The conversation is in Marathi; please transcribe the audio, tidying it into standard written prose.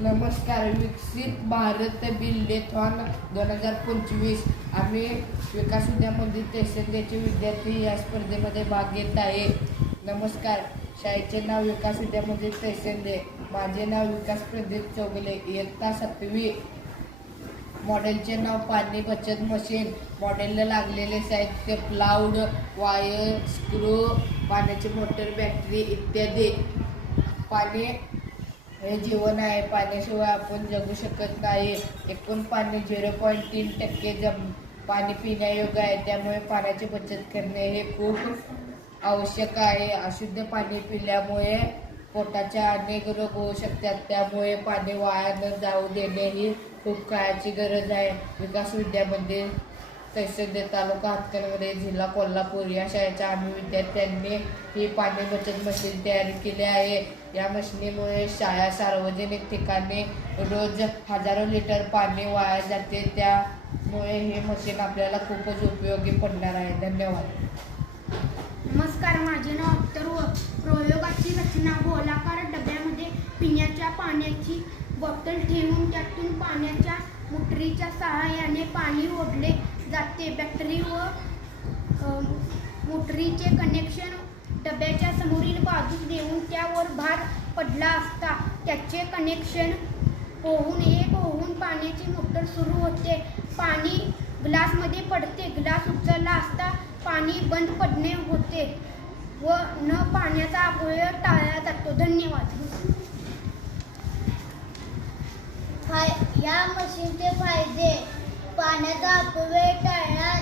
नमस्कार. विकसित भारत बिल्डेथॉन 2025. आम्ही विकास उद्यामध्ये तेसंदेचे विद्यार्थी या स्पर्धेमध्ये भाग घेत आहे. नमस्कार. शाळेचे नाव विकास उद्यामध्ये तेसंदे. माझे नाव विकास प्रदीप चौगले. इयत्ता 7वी. मॉडेलचे नाव पाणी बचत मशीन. मॉडेलला लागलेले साहित्य प्लाउड, वायर, स्क्रू, पाण्याची मोटर, बॅटरी इत्यादी. पाणी हे जीवन आहे. पाण्याशिवाय आपण जगू शकत नाही. एकूण पाणी 0.3% पाणी पिण्यायोग्य आहे. त्यामुळे पाण्याची बचत करणे हे खूप आवश्यक आहे. अशुद्ध पाणी पिल्यामुळे पोटाचे अनेक रोग होऊ शकतात. त्यामुळे पाणी वाया न जाऊ देणे ही खूप काळाची गरज आहे. विकास विद्यामध्ये तहसील तालुका हातकणंगले जिल्हा कोल्हापूर या शाळेच्या आम्ही विद्यार्थ्यांनी ही पाणी बचत मशीन तयार केली आहे. या मशिनीमुळे शाळा सार्वजनिक ठिकाणी रोज हजारो लिटर पाणी वाया जाते. त्यामुळे हे मशीन आपल्याला खूपच उपयोगी पडणार आहे. धन्यवाद. नमस्कार. माझे नाव अत्तर्व. प्रयोगाची रचना. गोलाकार डब्यामध्ये पिण्याच्या पाण्याची बॉटल ठेवून त्यातून पाण्याच्या मोटरीच्या सहाय्याने पाणी ओढले जाते. बॅटरी व मोटरीचे कनेक्शन डब्याच्या समोरील बाजूस देऊन त्यावर भार पडला असता त्याचे कनेक्शन होऊन पाण्याची मोटर सुरू होते. पाणी ग्लासमध्ये पडते. ग्लास उचलला असता पाणी बंद पडणे होते व पाण्याचा अपव्यय टाळला जातो. धन्यवाद. या मशीनचे फायदे: पाण्याचा अपव्यय टाळला